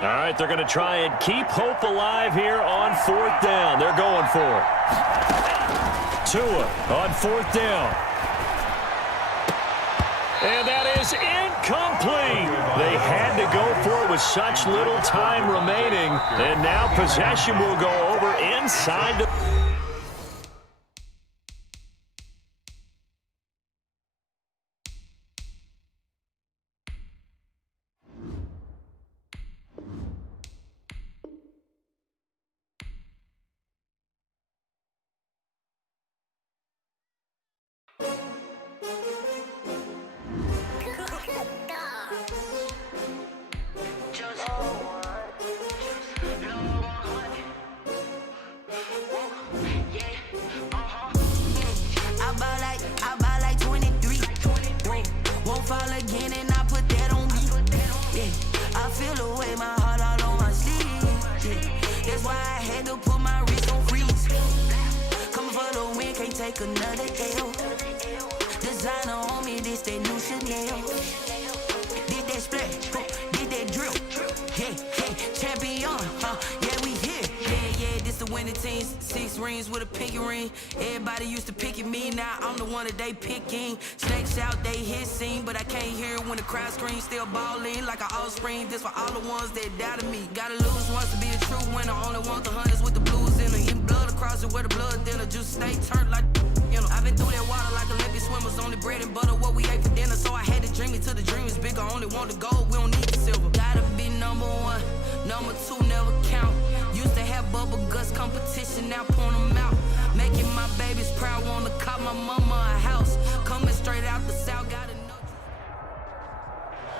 All right, they're going to try and keep hope alive here on 4th down. They're going for it. Tua on 4th down. And that is incomplete. They had to go for it with such little time remaining. And now possession will go over inside the... Everybody used to pick at me, now I'm the one that they picking. Snakes out, they hit scene, but I can't hear it when the crowd screams. Still balling like an offspring. This for all the ones that doubted me. Gotta lose once to be a true winner. Only want the hunters with the blues in her. Eating blood across it where the blood dinner. Just stay turned like you know. I've been through that water like Olympic swimmers. Only bread and butter what we ate for dinner. So I had to dream it till the dream is bigger. Only want the gold, we don't need the silver. Gotta be number one, number two never count. Used to have bubble guts competition, now point them out. Making my babies proud, wanna call my mama a house. Coming straight out the south, gotta know.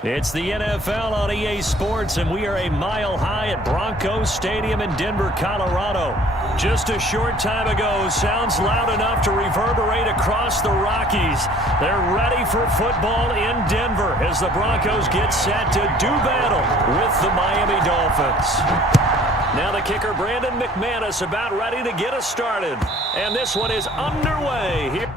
It's the NFL on EA Sports, and we are a mile high at Broncos Stadium in Denver, Colorado. Just a short time ago, sounds loud enough to reverberate across the Rockies. They're ready for football in Denver as the Broncos get set to do battle with the Miami Dolphins. Now the kicker, Brandon McManus, about ready to get us started. And this one is underway here.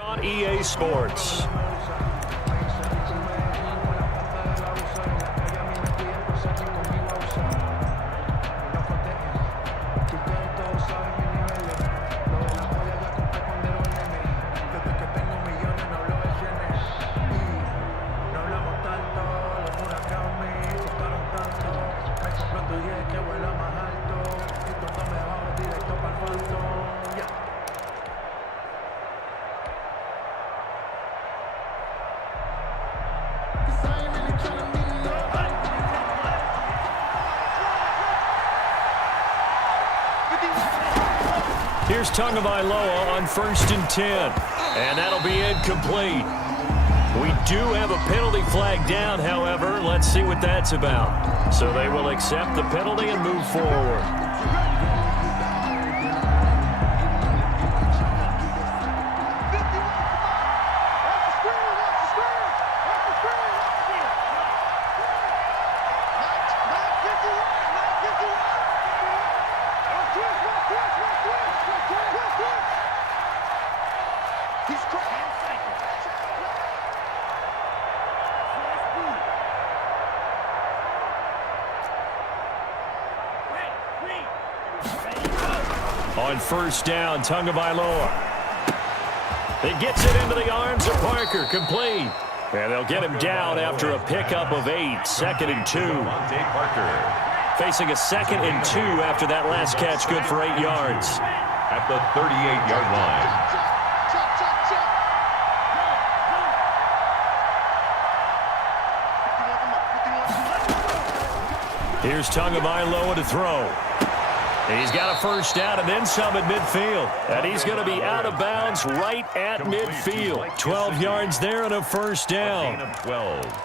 On EA Sports. Here's Tagovailoa on 1st and 10. And that'll be incomplete. We do have a penalty flag down, however. Let's see what that's about. So they will accept the penalty and move forward. On first down, Tagovailoa. It gets it into the arms of Parker, complete. And they'll get him down after a pickup of 8, 2nd and 2. Facing a 2nd and 2 after that last catch, good for 8 yards. At the 38-yard line. Here's Tagovailoa to throw. He's got a first down and then some at midfield. And he's going to be out of bounds right at midfield. 12 yards there and a first down. 12.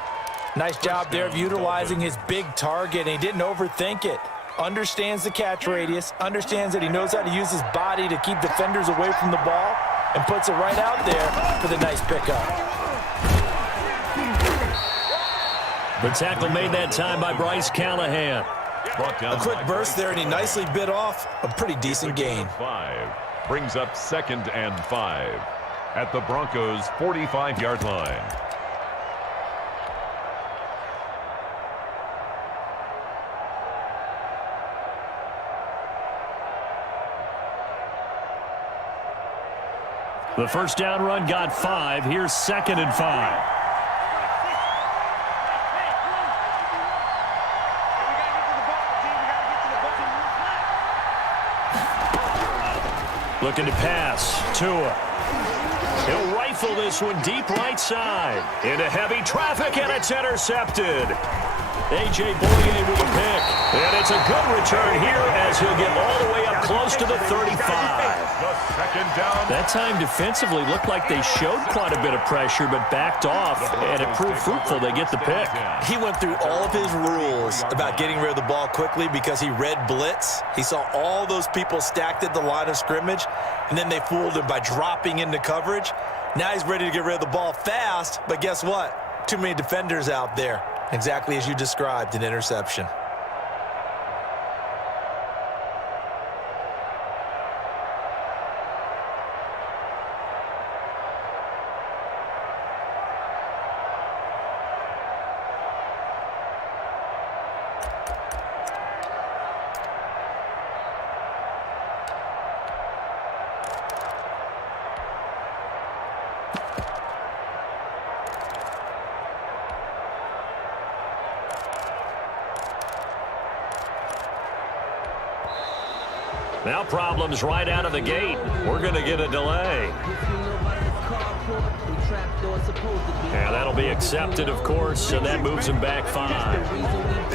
Nice job there of utilizing his big target, and he didn't overthink it. Understands the catch radius, understands that he knows how to use his body to keep defenders away from the ball, and puts it right out there for the nice pickup. The tackle made that time by Bryce Callahan. A quick burst there, and he nicely bit off a pretty decent gain. 5 brings up 2nd and 5 at the Broncos' 45-yard line. The first down run got 5. Here's 2nd and 5. Looking to pass. Tua. He'll rifle this one deep right side. Into heavy traffic, and it's intercepted. A.J. Boye with a pick. And it's a good return here as he'll get all the way up close to the 35. That time defensively looked like they showed quite a bit of pressure but backed off, and it proved fruitful. They get the pick. He went through all of his rules about getting rid of the ball quickly because he read blitz. He saw all those people stacked at the line of scrimmage, and then they fooled him by dropping into coverage. Now he's ready to get rid of the ball fast, but guess what? Too many defenders out there. Exactly as you described, an interception. Now problems right out of the gate. We're going to get a delay. And that'll be accepted, of course, and that moves him back 5.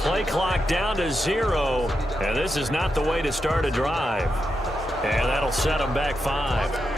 Play clock down to 0, and this is not the way to start a drive. And that'll set them back 5.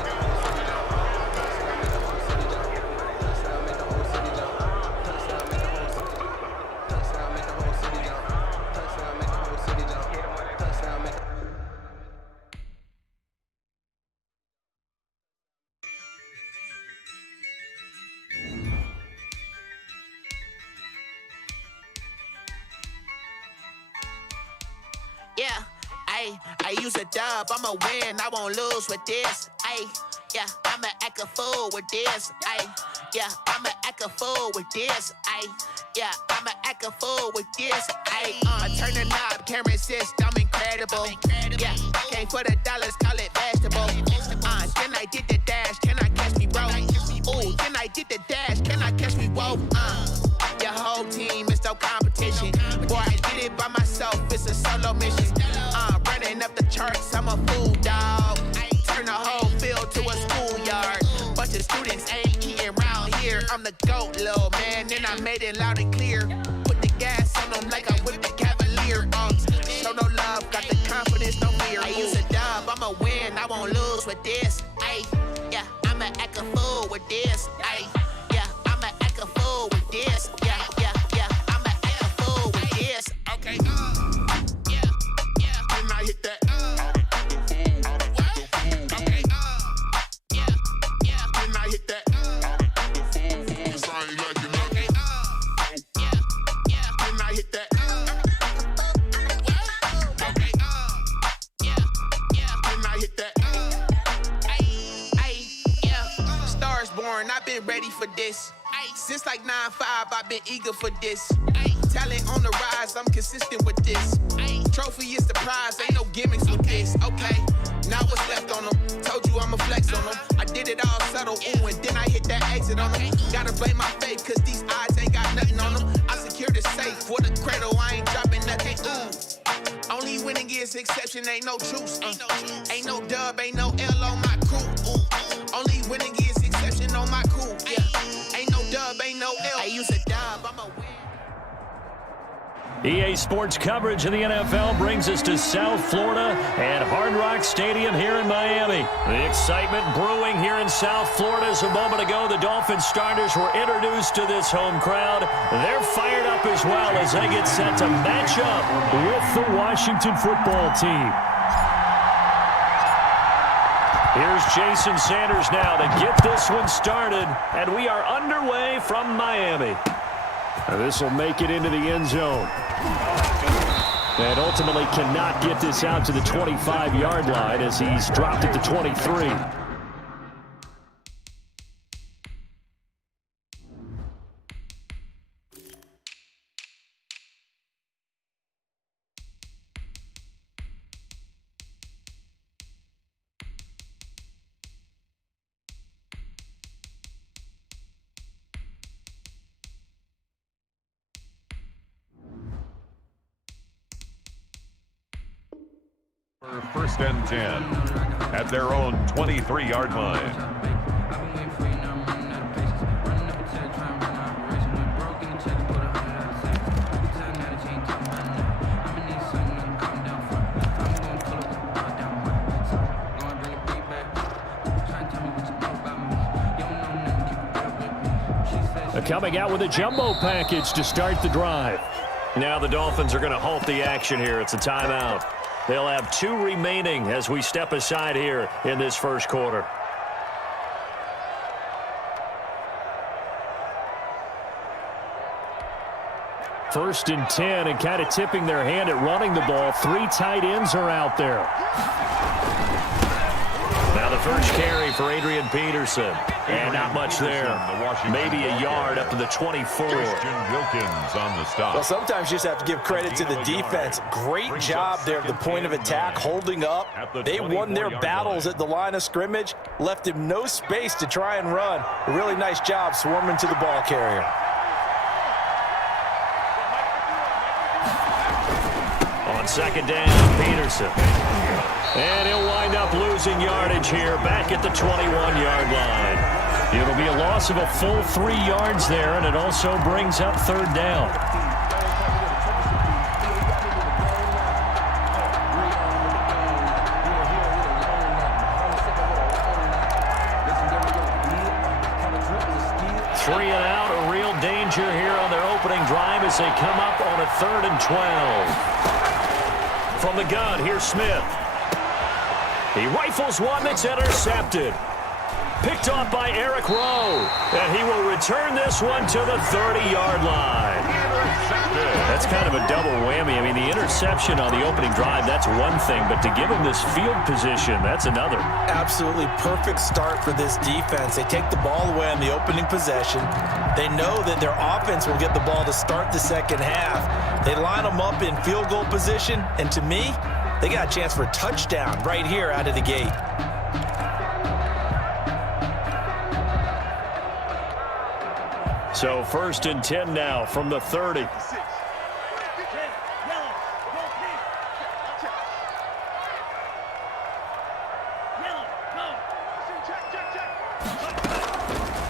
Yeah, I use a dub, I'ma win, I won't lose with this. Yeah, I'ma act a fool with this. Yeah, I'ma act a fool with this. Yeah, I'ma act a fool with this. I turn the knob, camera assist, I'm incredible. Yeah, came for the dollars, call it vegetable. Then I did the dash, can I catch me, bro? Ooh, then I did the dash, can I catch me, whoa? Your whole team is no competition. Boy, I did it by myself, it's a solo mission. Running up the charts, I'm a fool, dog. Turn the whole field to a schoolyard. Bunch of students ain't eating round here. I'm the GOAT, little man, and I made it loud and clear. Put the gas on them like I whipped the Cavalier. Show no love, got the confidence, no fear. I use a dub, I'ma win, I won't lose with this. Yeah, I'ma act a fool with this. Yeah, I'ma act a fool. this. Ay, since like 9-5, I've been eager for this. Ay, talent on the rise, I'm consistent with this. Ay, trophy is the prize, ain't no gimmicks with this. Okay, now what's left on them? Told you I'ma flex on them. I did it all subtle, ooh, and then I hit that exit on them. Gotta blame my faith, cause these odds ain't got nothing on them. I secured the safe for the cradle, I ain't dropping nothing, ooh. Only winning is exception, ain't no truce. Ain't no dub, ain't no L on my crew. Ooh. Only winning is exception on my crew. Yeah. Ain't no dub, ain't no L. I use a dub, I'm a win. EA Sports coverage of the NFL brings us to South Florida and Hard Rock Stadium here in Miami. The excitement brewing here in South Florida. As a moment ago, the Dolphins starters were introduced to this home crowd. They're fired up as well as they get set to match up with the Washington football team. Here's Jason Sanders now to get this one started, and we are underway from Miami. This will make it into the end zone. And ultimately cannot get this out to the 25-yard line as he's dropped it to 23. First and 10 at their own 23-yard line. Coming out with a jumbo package to start the drive. Now the Dolphins are going to halt the action here. It's a timeout. They'll have 2 remaining as we step aside here in this first quarter. First and 10, and kind of tipping their hand at running the ball. 3 tight ends are out there. Now the first carry for Adrian Peterson. And not much there. Maybe a yard up to the 24. Wilkins on the stop. Well, sometimes you just have to give credit to the defense. Great job there at the point of attack, holding up. They won their battles at the line of scrimmage, left him no space to try and run. A really nice job swarming to the ball carrier. On second down, Peterson. And he'll wind up losing yardage here back at the 21-yard line. It'll be a loss of a full 3 yards there, and it also brings up third down. Three and out, a real danger here on their opening drive as they come up on a 3rd and 12. From the gun, here's Smith. He rifles one that's intercepted. Picked off by Eric Rowe. And he will return this one to the 30-yard line. That's kind of a double whammy. I mean, the interception on the opening drive, that's one thing. But to give him this field position, that's another. Absolutely perfect start for this defense. They take the ball away on the opening possession. They know that their offense will get the ball to start the second half. They line them up in field goal position. And to me, they got a chance for a touchdown right here out of the gate. So 1st and 10 now from the 30.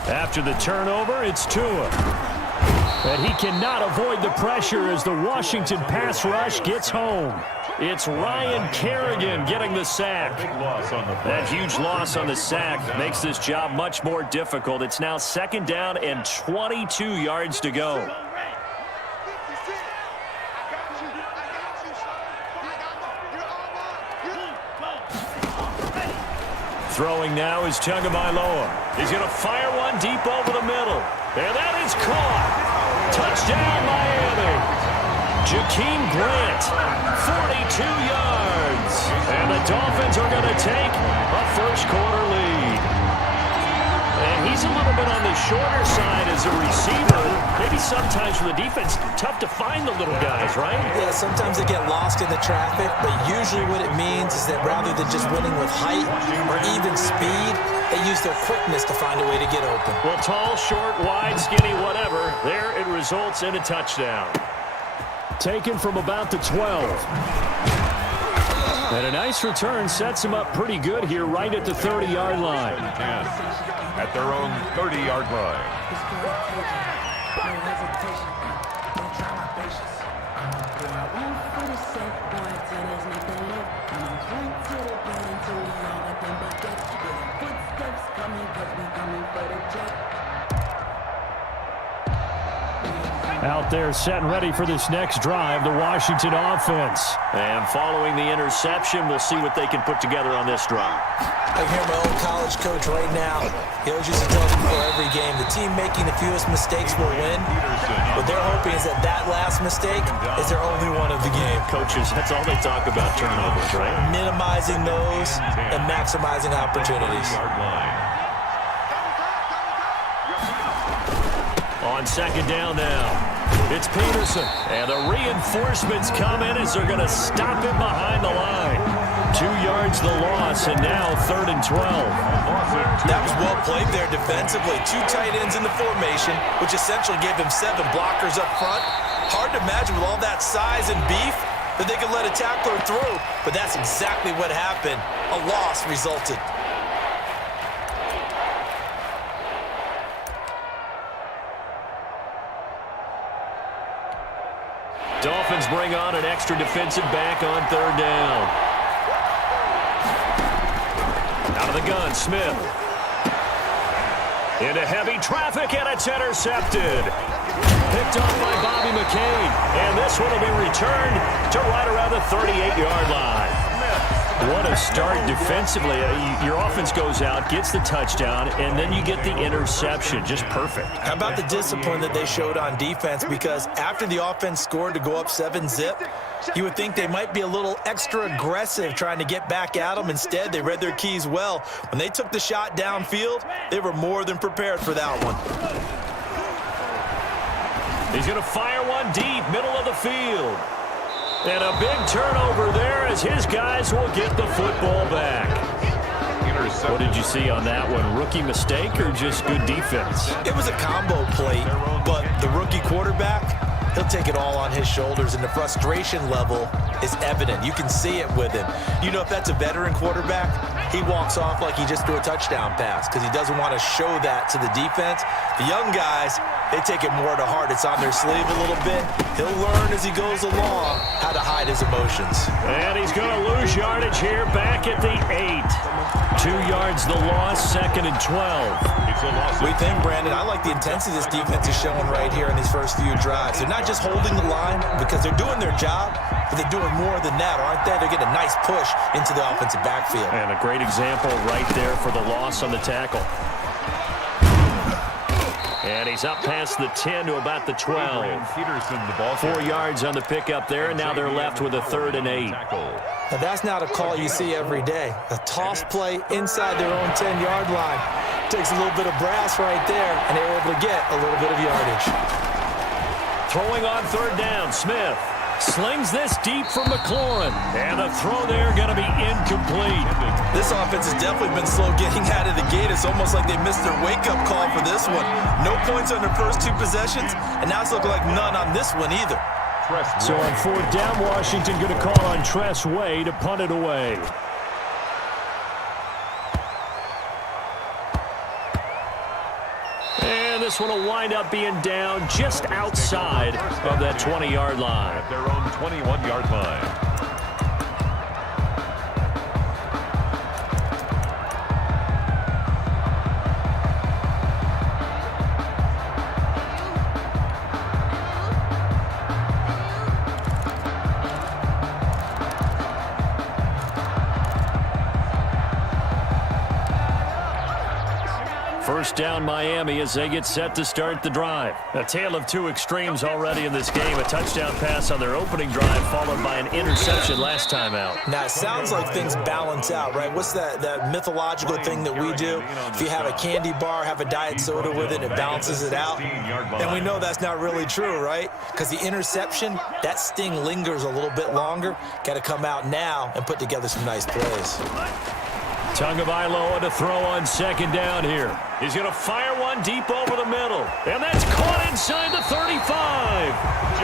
After the turnover, it's Tua. And he cannot avoid the pressure as the Washington pass rush gets home. It's Ryan Kerrigan getting the sack. That huge loss on the sack makes this job much more difficult. It's now 2nd down and 22 yards to go. Throwing now is Tagovailoa. He's going to fire one deep over the middle. And that is caught. Touchdown, Miami. Jakeem Grant, 42 yards. And the Dolphins are going to take a first quarter lead. And he's a little bit on the shorter side as a receiver. Maybe sometimes for the defense, tough to find the little guys, right? Yeah, sometimes they get lost in the traffic, but usually what it means is that rather than just winning with height or even speed, they use their quickness to find a way to get open. Well, tall, short, wide, skinny, whatever, there it results in a touchdown. Taken from about the 12. And a nice return sets him up pretty good here right at the 30-yard line. At their own 30-yard line. Out there set and ready for this next drive, the Washington offense. And following the interception, we'll see what they can put together on this drive. I hear my old college coach right now. He always used to tell us before every game, the team making the fewest mistakes will win. What they're hoping is that that last mistake is their only one of the game. Coaches, that's all they talk about, turnovers, right? Minimizing those and maximizing opportunities. On second down now, it's Peterson. And the reinforcements come in as they're going to stop him behind the line. 2 yards the loss, and now 3rd and 12. That was well played there defensively. 2 tight ends in the formation, which essentially gave them 7 blockers up front. Hard to imagine with all that size and beef that they could let a tackler through, but that's exactly what happened. A loss resulted. Dolphins bring on an extra defensive back on 3rd down. Out of the gun, Smith. Into heavy traffic, and it's intercepted. Picked off by Bobby McCain. And this one will be returned to right around the 38-yard line. What a start defensively. Your offense goes out, gets the touchdown, and then you get the interception. Just perfect. How about the discipline that they showed on defense? Because after the offense scored to go up 7-zip, you would think they might be a little extra aggressive trying to get back at them. Instead, they read their keys well. When they took the shot downfield, they were more than prepared for that one. He's going to fire one deep, middle of the field. And a big turnover there as his guys will get the football back. What did you see on that one? Rookie mistake or just good defense? It was a combo play, but the rookie quarterback, he'll take it all on his shoulders, and the frustration level is evident. You can see it with him. You know, if that's a veteran quarterback, he walks off like he just threw a touchdown pass because he doesn't want to show that to the defense. The young guys, they take it more to heart. It's on their sleeve a little bit. He'll learn as he goes along how to hide his emotions. And he's going to lose yardage here back at the 8. 2 yards the loss, 2nd and 12. We think, Brandon, I like the intensity this defense is showing right here in these first few drives. They're not just holding the line because they're doing their job, but they're doing more than that, aren't they? They're getting a nice push into the offensive backfield. And a great example right there for the loss on the tackle. And he's up past the 10 to about the 12. 4 yards on the pickup there, and now they're left with a 3rd and 8. Now that's not a call you see every day. A toss play inside their own 10-yard line. Takes a little bit of brass right there, and they're able to get a little bit of yardage. Throwing on 3rd down, Smith slings this deep from McLaurin. And the throw there going to be incomplete. This offense has definitely been slow getting out of the gate. It's almost like they missed their wake-up call for this one. No points on their first 2 possessions, and now it's looking like none on this one either. So on 4th down, Washington going to call on Tress Way to punt it away. And this one will wind up being down just outside of that 20-yard line. At their own 21-yard line. down Miami as they get set to start the drive. A tale of two extremes already in this game. A touchdown pass on their opening drive followed by an interception last time out. Now, it sounds like things balance out, right? What's that mythological thing that we do? If you have a candy bar, have a diet soda with it, it balances it out. And we know that's not really true, right? Because the interception, that sting lingers a little bit longer. Got to come out now and put together some nice plays. Tagovailoa to throw on second down here. He's going to fire one deep over the middle. And that's caught inside the 35.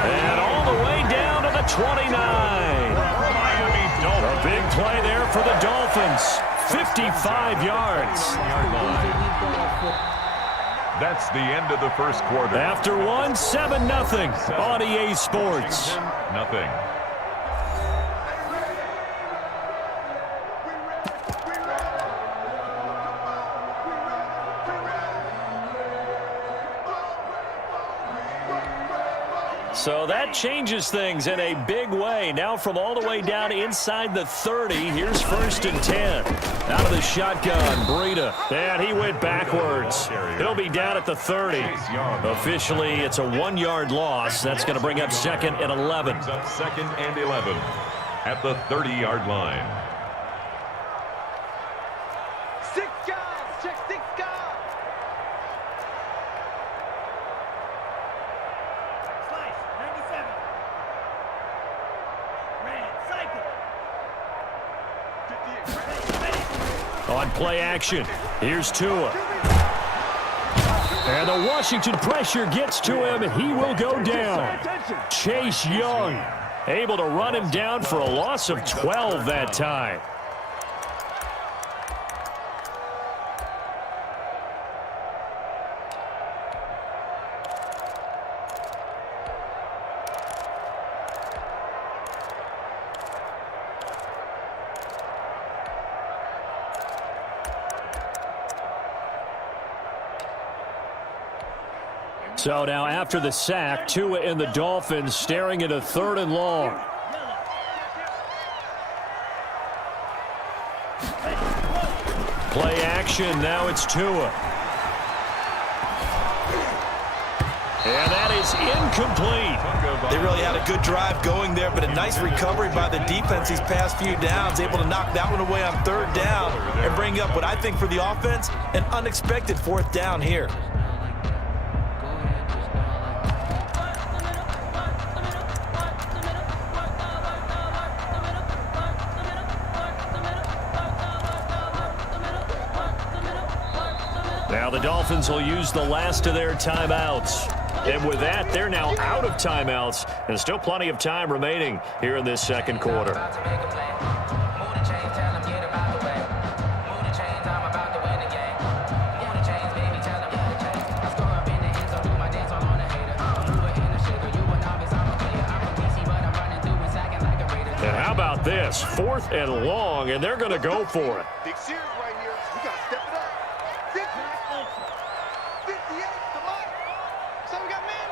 And all the way down to the 29. A big play there for the Dolphins. 55 yards. That's the end of the first quarter. After one, 7-0 on EA Sports. Nothing. So that changes things in a big way. Now from all the way down inside the 30, here's 1st and 10. Out of the shotgun, Breida. And he went backwards. He'll be down at the 30. Officially, it's a 1-yard loss. That's going to bring up 2nd and 11. Brings up 2nd and 11 at the 30-yard line. 6 guys, check 6 guys. On play action, here's Tua. And the Washington pressure gets to him. He will go down. Chase Young able to run him down for a loss of 12 that time. So now after the sack, Tua and the Dolphins staring at a 3rd and long. Play action, now it's Tua. And that is incomplete. They really had a good drive going there, but a nice recovery by the defense these past few downs, able to knock that one away on 3rd down and bring up what I think for the offense, an unexpected 4th down here. Now the Dolphins will use the last of their timeouts. And with that, they're now out of timeouts. And still plenty of time remaining here in this 2nd quarter. And how about this? 4th and long, and they're going to go for it. Big series right here. We got to step it up. 58 to Mike. So we got man.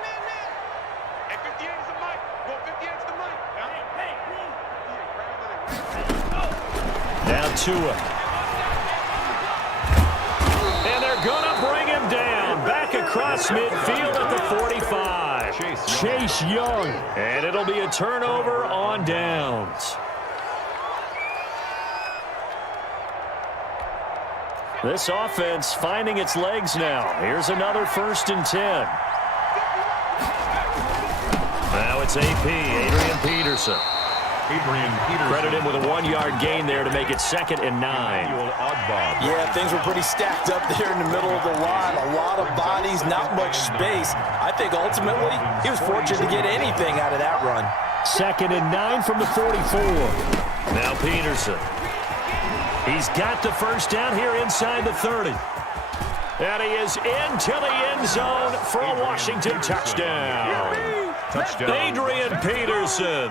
Hey, 58 is the Mike. Go 58 is the Mike. Now Tua. And they're going to bring him down. Back across midfield at the 45. Chase Young. And it'll be a turnover on downs. This offense finding its legs now. Here's another 1st and 10. Now it's AP, Adrian Peterson. Credit him with a 1-yard gain there to make it 2nd and 9. Yeah, things were pretty stacked up there in the middle of the line. A lot of bodies, not much space. I think ultimately he was fortunate to get anything out of that run. 2nd and 9 from the 44. Now Peterson. He's got the 1st down here inside the 30. And he is into the end zone for a Washington touchdown. Adrian Peterson.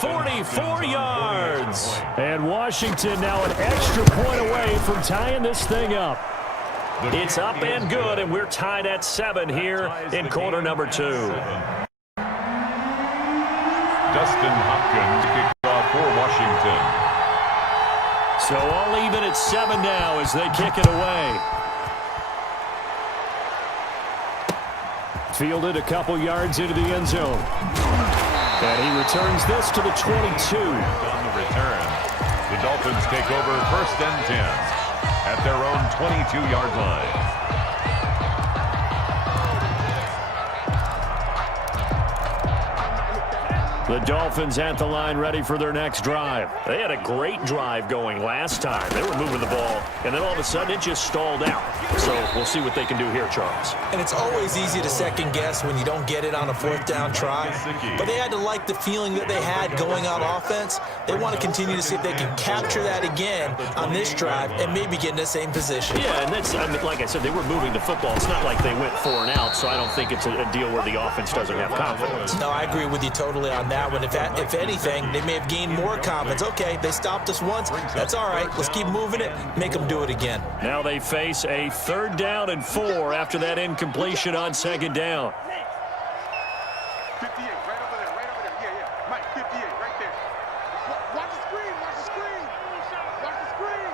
44 yards. And Washington now an extra point away from tying this thing up. It's up and good, and we're tied at 7 here in quarter number 2. Dustin Hopkins kicked off for Washington. So all even at 7 now as they kick it away. Fielded a couple yards into the end zone. And he returns this to the 22. On the return, the Dolphins take over 1st and 10 at their own 22-yard line. The Dolphins at the line ready for their next drive. They had a great drive going last time. They were moving the ball, and then all of a sudden it just stalled out. So we'll see what they can do here, Charles. And it's always easy to second guess when you don't get it on a 4th down try. But they had to like the feeling that they had going on offense. They want to continue to see if they can capture that again on this drive and maybe get in the same position. Yeah, and that's, like I said, they were moving the football. It's not like they went 4 and out, so I don't think it's a deal where the offense doesn't have confidence. No, I agree with you totally on that one. If anything, they may have gained more confidence. Okay, they stopped us once. That's all right. Let's keep moving it. Make them do it again. Now they face a 3rd down and 4 after that incompletion on 2nd down. 58, right over there, yeah. Mike, 58, right there. Watch the screen, watch the screen. Watch the screen.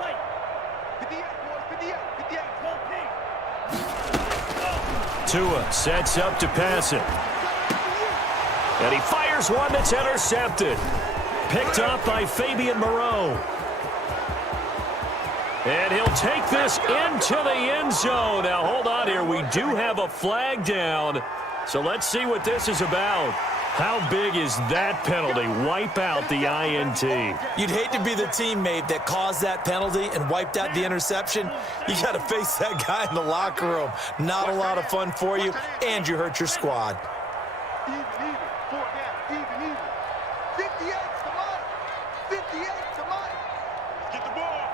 Mike. 58, boys, 58. Tua sets up to pass it. And he fires one that's intercepted. Picked up by Fabian Moreau. And he'll take this into the end zone. Now, hold on here. We do have a flag down. So let's see what this is about. How big is that penalty? Wipe out the INT. You'd hate to be the teammate that caused that penalty and wiped out the interception. You got to face that guy in the locker room. Not a lot of fun for you, and you hurt your squad. Even, 4 down, even. 58 to Mike. 58 to Mike. Let's get the ball.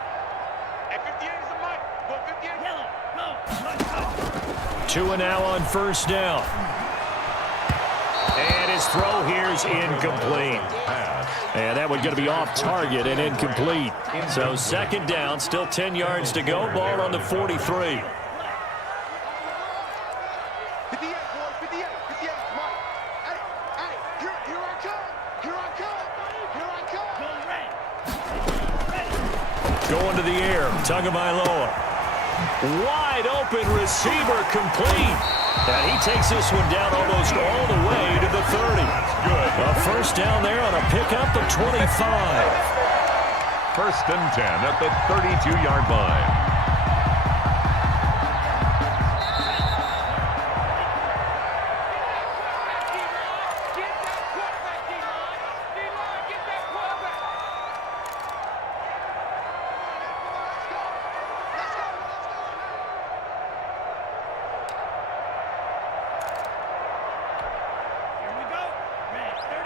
Hey, 58 is a Mike. Ball 58. Tua now on 1st down. And his throw here is incomplete. And that one's going to be off target and incomplete. So 2nd down, still 10 yards to go. Ball on the 43. 58, boys, 58, Mike. Hey, here I come. Going to the air, Tagovailoa. Wide open receiver complete. And he takes this one down almost all the way to the 30. Good. A 1st down there on a pickup of 25. 1st and 10 at the 32-yard line.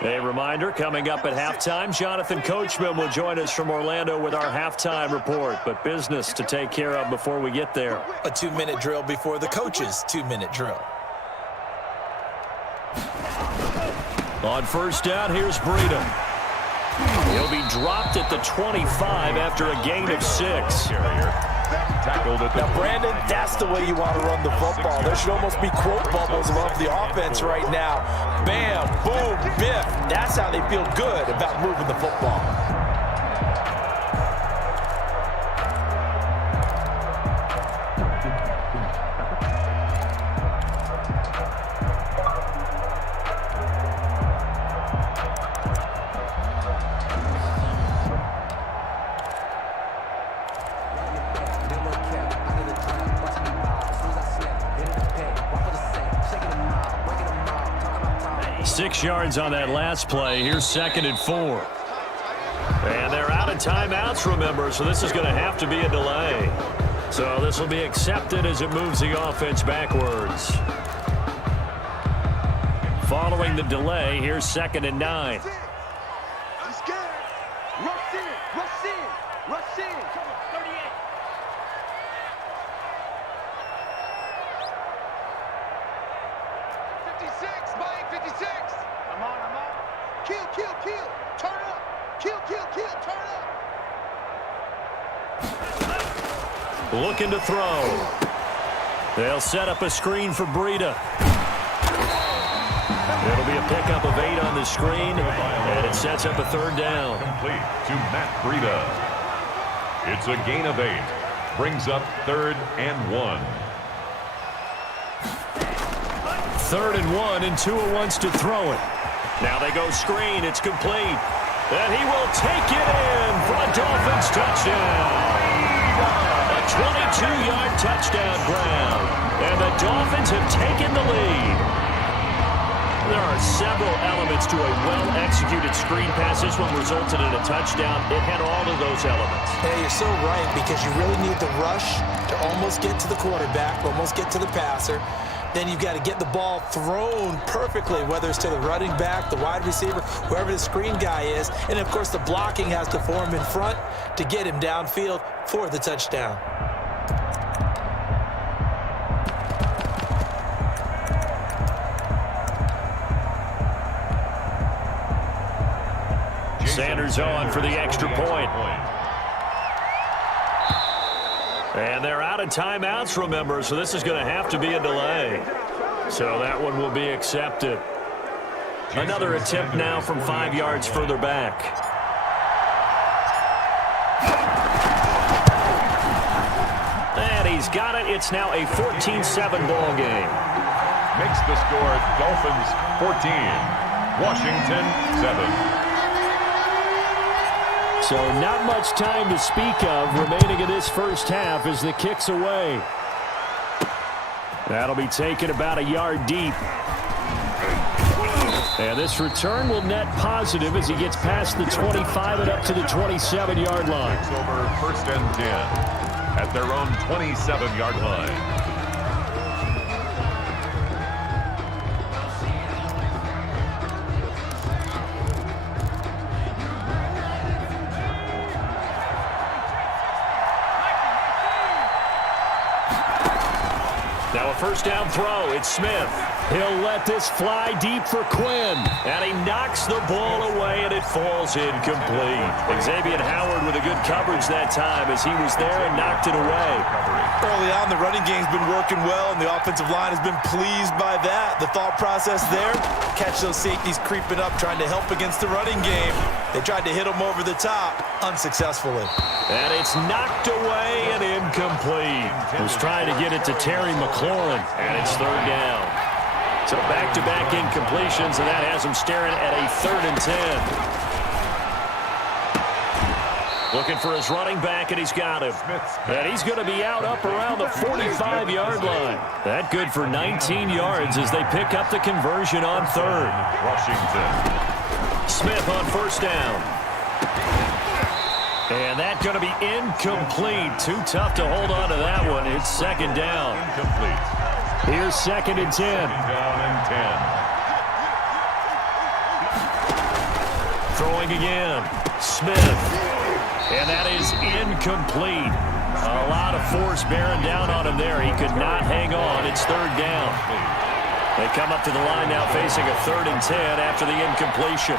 A reminder, coming up at halftime, Jonathan Coachman will join us from Orlando with our halftime report. But business to take care of before we get there. A 2-minute drill before the coach's 2-minute drill. On 1st down, here's Breida. He'll be dropped at the 25 after a gain of 6. Tackled at the Now, Brandon, that's the way you want to run the football. There should almost be quote bubbles above the offense right now. Bam, boom, biff. That's how they feel good about moving the football. Six yards on that last play. Here's 2nd and 4. And they're out of timeouts, remember, so this is going to have to be a delay. So this will be accepted as it moves the offense backwards. Following the delay, here's 2nd and 9. He's scared. Rush in. Come on, 38. 56, Mike, 56. I'm on. Kill. Turn up. Kill, turn up. Looking to throw. They'll set up a screen for Breida. It'll be a pickup of 8 on the screen, and it sets up a 3rd down. Complete to Matt Breida. It's a gain of 8. brings up 3rd and 1. 3rd and 1, and Tua wants to throw it. Now they go screen. It's complete. And he will take it in for a Dolphins touchdown. A 22-yard touchdown ground. And the Dolphins have taken the lead. There are several elements to a well-executed screen pass. This one resulted in a touchdown. It had all of those elements. Hey, you're so right, because you really need the rush to almost get to the quarterback, almost get to the passer. Then you've got to get the ball thrown perfectly, whether it's to the running back, the wide receiver, whoever the screen guy is. And, of course, the blocking has to form in front to get him downfield for the touchdown. Sanders on for the extra point. And they're out of timeouts, remember, so this is going to have to be a delay. So that one will be accepted. Another attempt now from 5 yards further back. And he's got it. It's now a 14-7 ball game. Makes the score Dolphins 14, Washington 7. So not much time to speak of remaining in this first half as the kick's away. That'll be taken about a yard deep. And this return will net positive as he gets past the 25 and up to the 27-yard line. It's over 1st and 10 at their own 27-yard line. Now a first down throw. It's Smith. He'll let this fly deep for Quinn. And he knocks the ball away, and it falls incomplete. Xavier Howard with a good coverage that time as he was there and knocked it away. Early on, the running game's been working well, and the offensive line has been pleased by that. The thought process there, catch those safeties creeping up, trying to help against the running game. They tried to hit them over the top, unsuccessfully. And it's knocked away and incomplete. Was trying to get it to Terry McLaurin, and it's 3rd down. So back-to-back incompletions, and that has him staring at a 3rd and 10. Looking for his running back, and he's got him. And he's going to be out up around the 45-yard line. That good for 19 yards as they pick up the conversion on 3rd. Washington. Smith on 1st down. And that's going to be incomplete. Too tough to hold on to that one. It's 2nd down. Incomplete. Here's 2nd and 10. Down and 10. Throwing again. Smith. And that is incomplete. A lot of force bearing down on him there. He could not hang on. It's 3rd down. They come up to the line now facing a 3rd and 10 after the incompletion.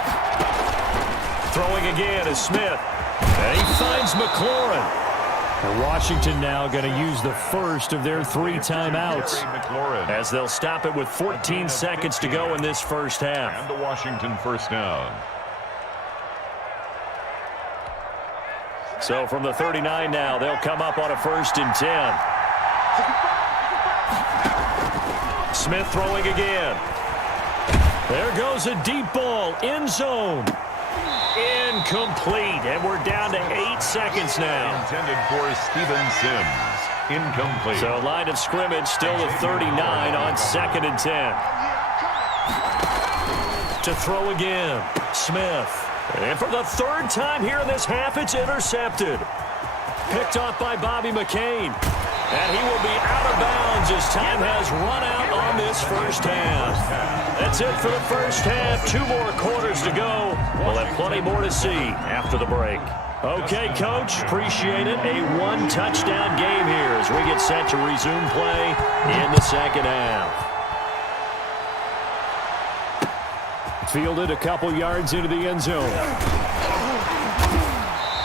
Throwing again is Smith. And he finds McLaurin. And Washington now going to use the first of their 3 timeouts as they'll stop it with 14 seconds to go in this first half. And the Washington first down. So from the 39 now, they'll come up on a 1st and 10. Smith throwing again. There goes a deep ball, end zone. Incomplete, and we're down to 8 seconds now. Intended for Steven Sims. Incomplete. So line of scrimmage still at 39 on 2nd and 10. To throw again, Smith. And for the 3rd time here in this half, it's intercepted. Picked off by Bobby McCain. And he will be out of bounds as time has run out on this first half. That's it for the first half. 2 more quarters to go. We'll have plenty more to see after the break. Okay, Coach, appreciate it. A 1-touchdown game here as we get set to resume play in the second half. Fielded a couple yards into the end zone.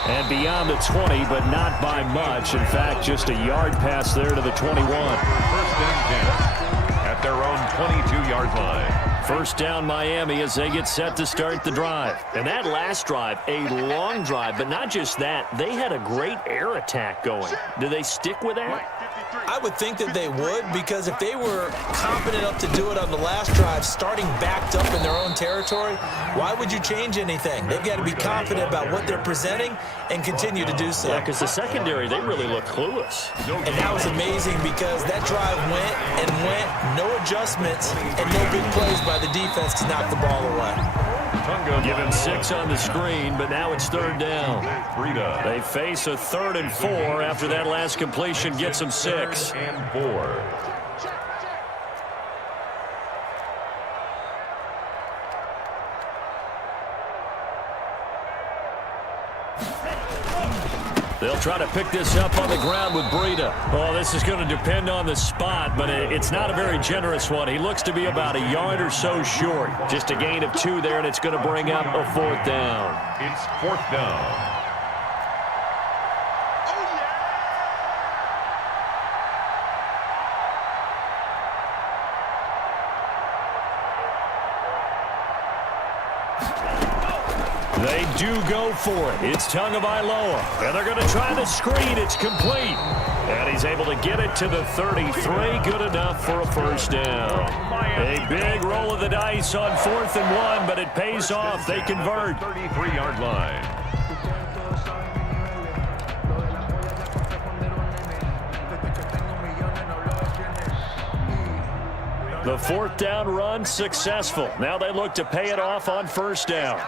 And beyond the 20, but not by much. In fact, just a yard pass there to the 21. First and 10 at their own 22-yard line. First down Miami as they get set to start the drive. And that last drive, a long drive, but not just that. They had a great air attack going. Do they stick with that? I would think that they would, because if they were confident enough to do it on the last drive, starting backed up in their own territory, why would you change anything? They've got to be confident about what they're presenting and continue to do so. Yeah, because the secondary, they really look clueless. And that was amazing because that drive went and went, no adjustments, and no big plays by the defense to knock the ball away. Give him 6 on the screen, but now it's third down. They face a 3rd and 4 after that last completion gets them 6. And 4. They'll try to pick this up on the ground with Breida. Well, this is going to depend on the spot, but it's not a very generous one. He looks to be about a yard or so short. Just a gain of 2 there, and it's going to bring up a 4th down. It's 4th down. They do go for it. It's Tagovailoa, and they're going to try the screen. It's complete. And he's able to get it to the 33. Good enough for a first down. A big roll of the dice on 4th and 1, but it pays off. They convert. 33-yard line. The 4th down run successful. Now they look to pay it off on first down.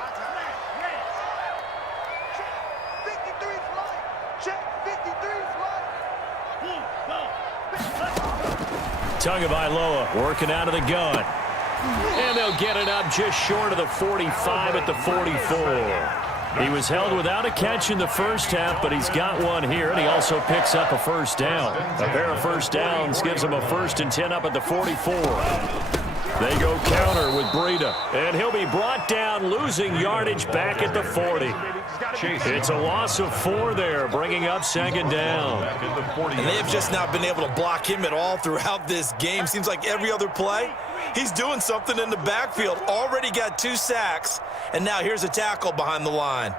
Tagovailoa working out of the gun. And they'll get it up just short of the 45 at the 44. He was held without a catch in the first half, but he's got one here, and he also picks up a first down. A pair of first downs gives him a 1st and 10 up at the 44. They go counter with Breida, and he'll be brought down, losing yardage back at the 40. It's a loss of 4 there, bringing up 2nd down. And they have just not been able to block him at all throughout this game. Seems like every other play, he's doing something in the backfield. Already got 2 sacks, and now here's a tackle behind the line.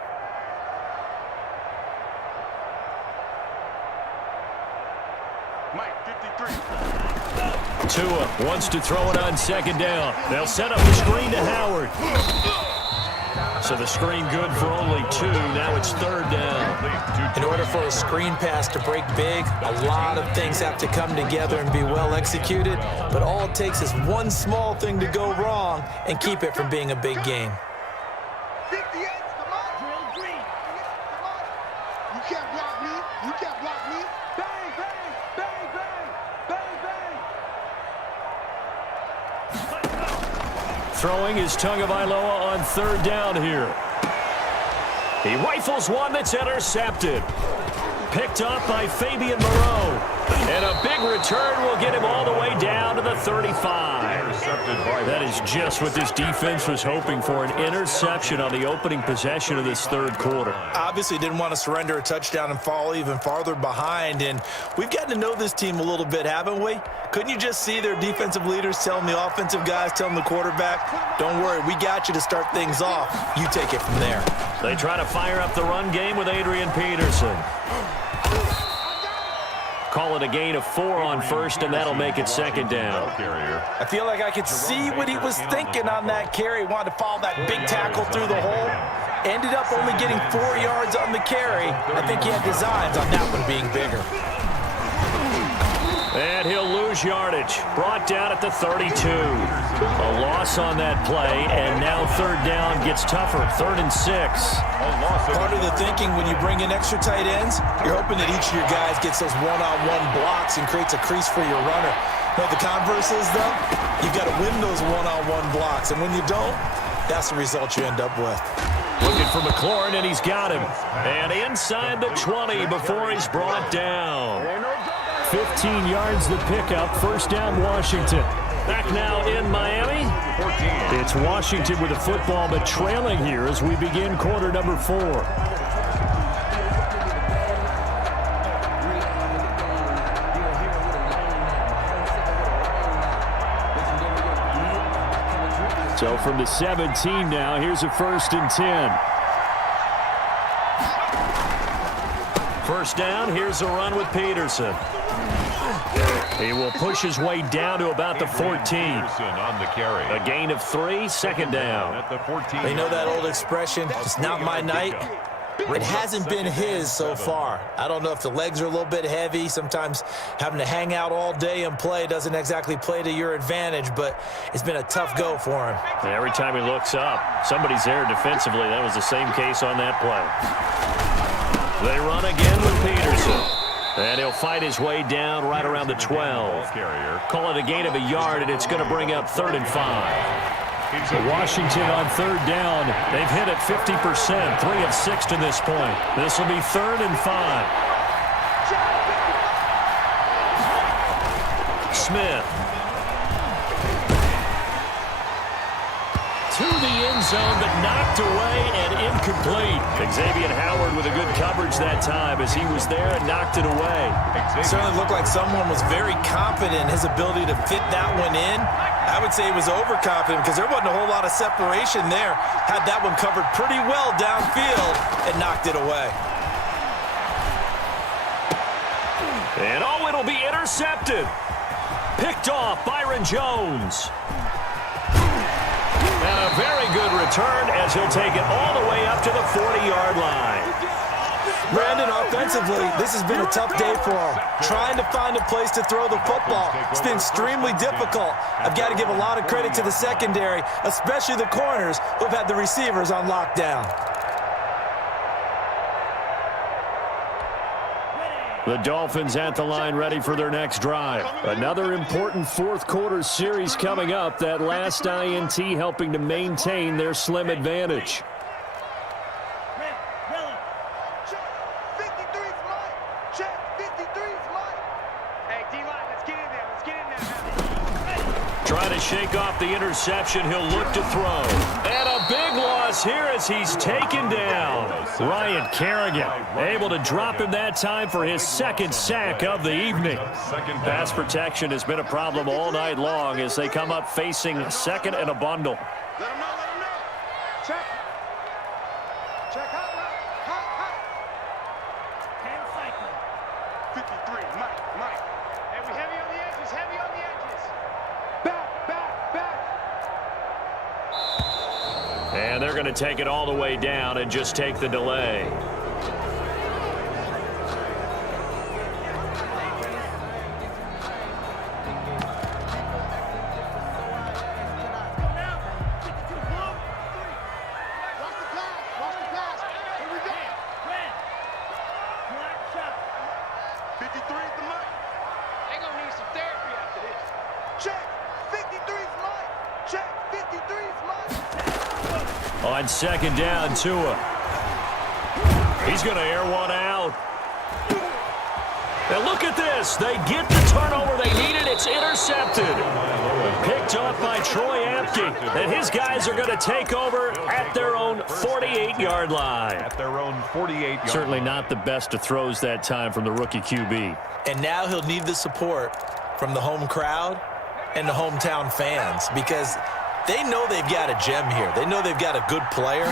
Tua wants to throw it on 2nd down. They'll set up the screen to Howard. So the screen good for only 2. Now it's 3rd down. In order for a screen pass to break big, a lot of things have to come together and be well executed. But all it takes is one small thing to go wrong and keep it from being a big game. Throwing is Tagovailoa on 3rd down here. He rifles one that's intercepted. Picked up by Fabian Moreau. And a big return will get him all the way down to the 35. That is just what this defense was hoping for, an interception on the opening possession of this 3rd quarter. Obviously didn't want to surrender a touchdown and fall even farther behind. And we've gotten to know this team a little bit, haven't we? Couldn't you just see their defensive leaders telling the offensive guys, telling the quarterback, don't worry, we got you to start things off. You take it from there. They try to fire up the run game with Adrian Peterson. Call it a gain of 4 on 1st, and that'll make it 2nd down. I feel like I could see what he was thinking on that carry. He wanted to follow that big tackle through the hole. Ended up only getting 4 yards on the carry. I think he had designs on that one being bigger. And he'll lose yardage. Brought down at the 32. A loss on that play, and now 3rd down gets tougher. 3rd and 6. Part of the thinking when you bring in extra tight ends, you're hoping that each of your guys gets those one-on-one blocks and creates a crease for your runner. But the converse is, though, you've got to win those one-on-one blocks. And when you don't, that's the result you end up with. Looking for McLaurin, and he's got him. And inside the 20 before he's brought down. 15 yards the pickup. 1st down, Washington. Back now in Miami. It's Washington with the football, but trailing here as we begin quarter number 4. So from the 17 now, here's a 1st and 10. First down, here's a run with Peterson. He will push his way down to about the 14. On the carry. A gain of 3, 2nd down. At the 14. They know that old expression, it's not my night. It hasn't been his so far. I don't know if the legs are a little bit heavy. Sometimes having to hang out all day and play doesn't exactly play to your advantage, but it's been a tough go for him. And every time he looks up, somebody's there defensively. That was the same case on that play. They run again with Peterson. And he'll fight his way down right around the 12. Call it a gain of a yard, and it's going to bring up 3rd and 5. Washington on 3rd down. They've hit it 50%, 3 of 6 to this point. This will be 3rd and 5. Smith. To the end zone, but knocked away and incomplete. Xavier Howard with a good coverage that time as he was there and knocked it away. It certainly looked like someone was very confident in his ability to fit that one in. I would say he was overconfident because there wasn't a whole lot of separation there. Had that one covered pretty well downfield and knocked it away. And oh, it'll be intercepted. Picked off Byron Jones. And a very good return as he'll take it all the way up to the 40-yard line. Brandon, offensively, this has been a tough day for him. Trying to find a place to throw the football. It's been extremely difficult. I've got to give a lot of credit to the secondary, especially the corners who have had the receivers on lockdown. The Dolphins at the line ready for their next drive. Another important 4th quarter series coming up. That last INT helping to maintain their slim advantage. Trying to shake off the interception. He'll look to throw. And a big loss here as he's taken down. Ryan Kerrigan able to drop him that time for his 2nd sack of the evening. Pass protection has been a problem all night long as they come up facing 2nd and a bundle. Let him know, let him know. Check. Check hot, hot. 10 cycle. 53, Mike. And we heavy on the edges, Back. And they're going to take it all the way down and just take the delay. On 2nd down, Tua. He's going to air one out. And look at this. They get the turnover they needed. It's intercepted. Picked off by Troy Apke. And his guys are going to take over at their own 48-yard line. At their own 48-yard Certainly not the best of throws that time from the rookie QB. And now he'll need the support from the home crowd and the hometown fans because they know they've got a gem here. They know they've got a good player,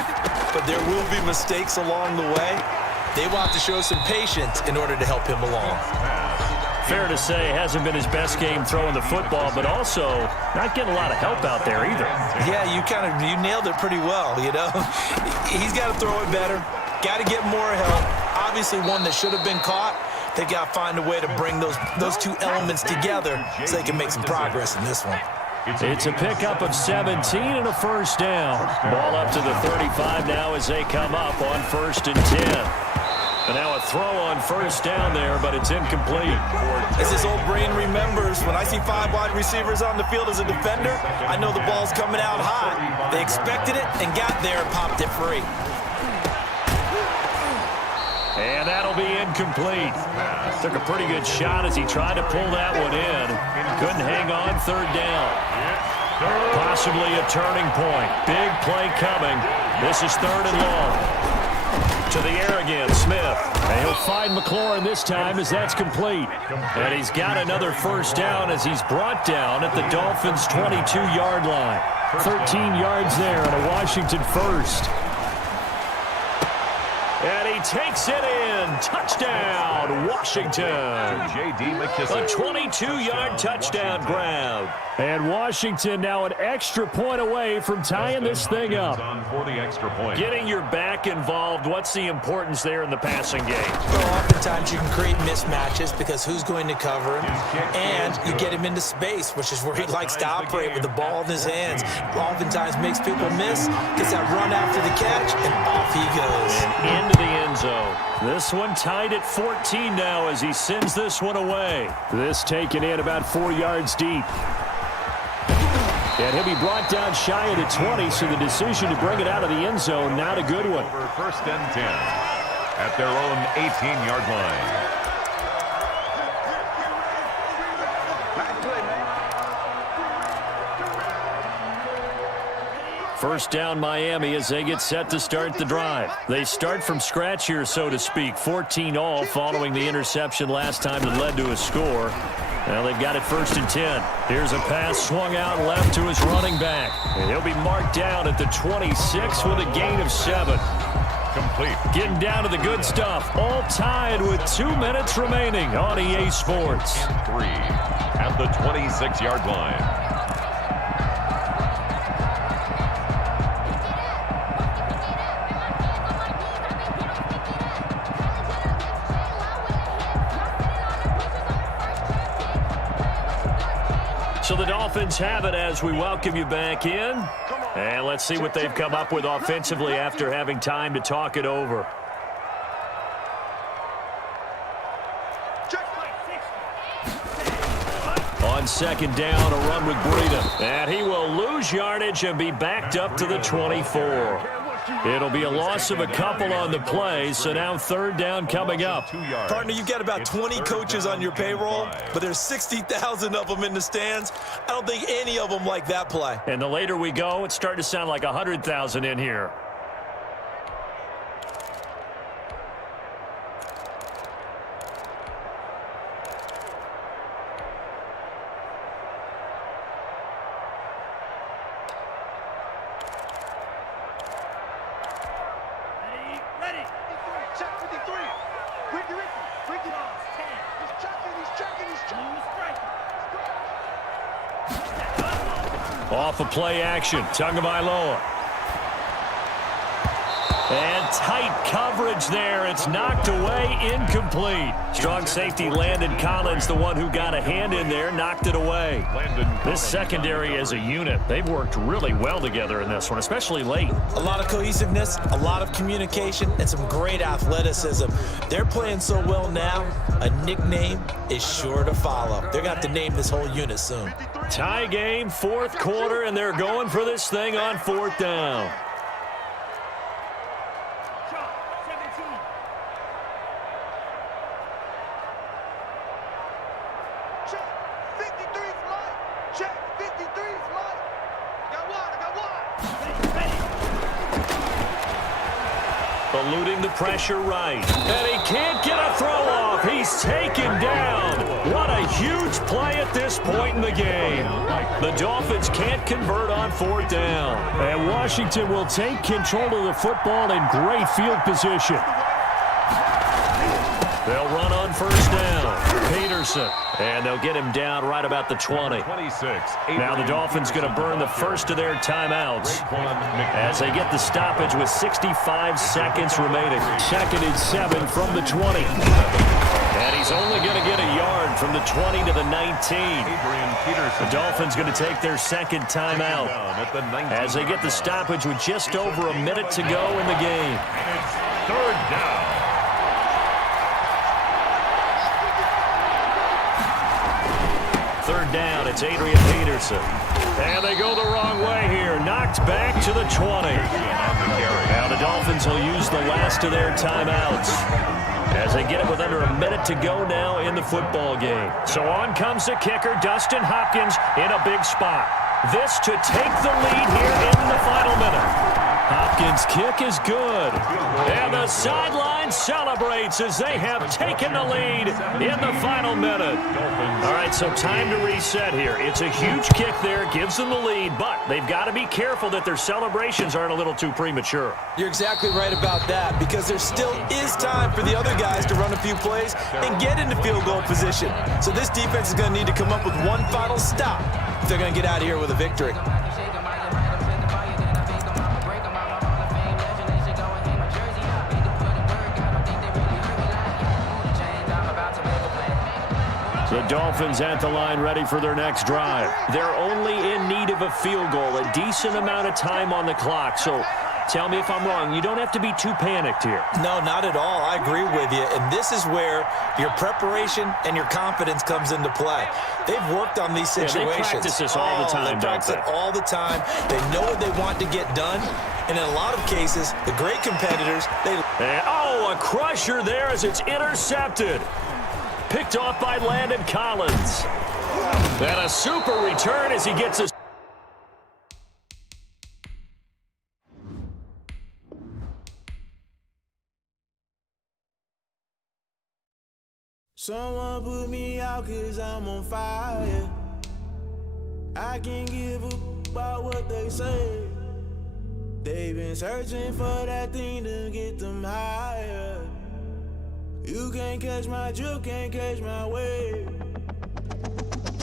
but there will be mistakes along the way. They want to show some patience in order to help him along. Fair to say, hasn't been his best game throwing the football, but also not getting a lot of help out there either. Yeah, you nailed it pretty well, you know. He's got to throw it better. Got to get more help. Obviously one that should have been caught. They got to find a way to bring those two elements together so they can make some progress in this one. It's a pickup of 17 and a 1st down. Ball up to the 35 now as they come up on 1st and 10. And now a throw on 1st down there, but it's incomplete. As his old brain remembers, when I see 5 wide receivers on the field as a defender, I know the ball's coming out hot. They expected it and got there and popped it free. And that'll be incomplete. Took a pretty good shot as he tried to pull that one in. Couldn't hang on 3rd down. Possibly a turning point. Big play coming. This is 3rd and long. To the air again, Smith. And he'll find McLaurin this time as that's complete. And he's got another first down as he's brought down at the Dolphins' 22-yard line. 13 yards there and a Washington first. And he takes it in. Touchdown, Washington. J.D. McKissick. A 22-yard touchdown grab. And Washington now an extra point away from tying this thing up. On for the extra point. Getting your back involved, what's the importance there in the passing game? Well, oftentimes you can create mismatches because who's going to cover him, and you get him into space, which is where he likes to operate with the ball in his hands. Oftentimes makes people miss, gets that run after the catch, and off he goes. And into the end zone. This one tied at 14 now as he sends this one away. This taken in about 4 yards deep. And he'll be brought down shy of the 20, so the decision to bring it out of the end zone, not a good one. Over first and 10 at their own 18-yard line. First down Miami as they get set to start the drive. They start from scratch here, so to speak. 14 all following the interception last time that led to a score. Now they've got it first and 10. Here's a pass swung out left to his running back. And he'll be marked down at the 26 with a gain of 7. Complete. Getting down to the good stuff. All tied with 2 minutes remaining on EA Sports. 3 at the 26-yard line. So the Dolphins have it as we welcome you back in. And let's see what they've come up with offensively after having time to talk it over. On second down, a run with Breida. And he will lose yardage and be backed up to the 24. It'll be a loss of a couple on the play, so now third down coming up. Partner, you've got about 20 coaches on your payroll, but there's 60,000 of them in the stands. I don't think any of them like that play. And the later we go, it's starting to sound like 100,000 in here. Off of play action, Tagovailoa. And tight coverage there. It's knocked away, incomplete. Strong safety Landon Collins, the one who got a hand in there, knocked it away. This secondary as a unit, they've worked really well together in this one, especially late. A lot of cohesiveness, a lot of communication, and some great athleticism. They're playing so well now, a nickname is sure to follow. They're going to have to name this whole unit soon. Tie game, fourth quarter, and they're going for this thing on fourth down. Eluding the pressure right. And he can't get a throw off. He's taken down. What a huge play at this point in the game. The Dolphins can't convert on fourth down. And Washington will take control of the football in great field position. They'll run on first down. Peterson. And they'll get him down right about the 20. 26. Now the Dolphins going to burn the first of their timeouts as they get the stoppage with 65 seconds remaining. Second and 7 from the 20. And he's only going to get a yard from the 20 to the 19. The Dolphins going to take their second timeout as they get the stoppage with just over a minute to go in the game. Third down. Third down, it's Adrian Peterson. And they go the wrong way here. Knocked back to the 20. Now the Dolphins will use the last of their timeouts as they get it with under a minute to go now in the football game. So on comes the kicker, Dustin Hopkins, in a big spot. This to take the lead here in the final minute. Hopkins' kick is good. And the sideline celebrates as they have taken the lead in the final minute. All right, so time to reset here. It's a huge kick there, gives them the lead, but they've got to be careful that their celebrations aren't a little too premature. You're exactly right about that, because there still is time for the other guys to run a few plays and get into field goal position. So this defense is going to need to come up with one final stop if they're going to get out of here with a victory. The Dolphins at the line ready for their next drive. They're only in need of a field goal, a decent amount of time on the clock. So tell me if I'm wrong. You don't have to be too panicked here. No, not at all. I agree with you. And this is where your preparation and your confidence comes into play. They've worked on these situations. Yeah, they practice this all the time, they practice it all the time. They know what they want to get done. And in a lot of cases, the great competitors, a crusher there as it's intercepted. Picked off by Landon Collins. And a super return as he gets his... Someone put me out 'cause I'm on fire. I can't give a about what they say. They've been searching for that thing to get them higher. You can't catch my drift, can't catch my wave.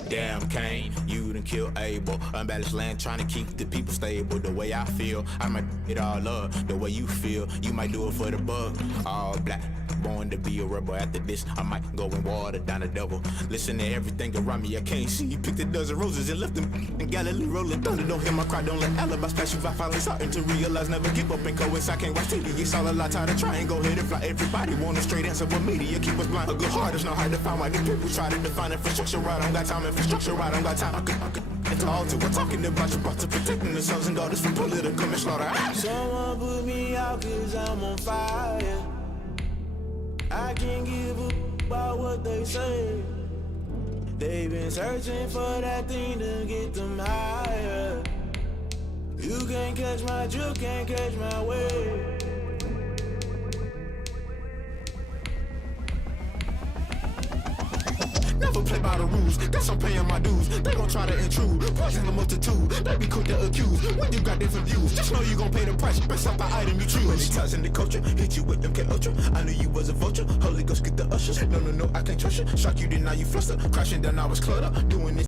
Damn, Kane, you done killed Abel. Unbalanced land, trying to keep the people stable. The way I feel, I might it all up. The way you feel, you might do it for the bug. All black, born to be a rebel. After this, I might go and water down the devil. Listen to everything around me, I can't see. Picked a dozen roses and left them in Galilee rolling thunder. Don't hear my cry, don't let alibis pass you. I finally starting to realize, never give up and coincide. Can't watch TV, it's all a lot. Tired of trying, go ahead and fly. Everybody want a straight answer, but media keep us blind. A good heart is not hard to find. Why the people try to define infrastructure right? I don't got time, infrastructure right, I don't got time. I could it's all to we're talking about you, about to protecting the sons and daughters from political manslaughter. Someone put me out 'cause I'm on fire. I can't give a about what they say. They've been searching for that thing to get them higher. You can't catch my drift, can't catch my wave. Never play by the rules, guess I'm paying my dues. They gon' try to intrude, poison the multitude. They be quick to accuse, when you got different views. Just know you gon' pay the price, based off the item you choose. Many ties in the culture, hit you with them K-Ultra. I knew you was a vulture, Holy Ghost get the ushers. No, I can't trust you. Shock you, then now you fluster. Crashing down, I was cluttered. Doing this.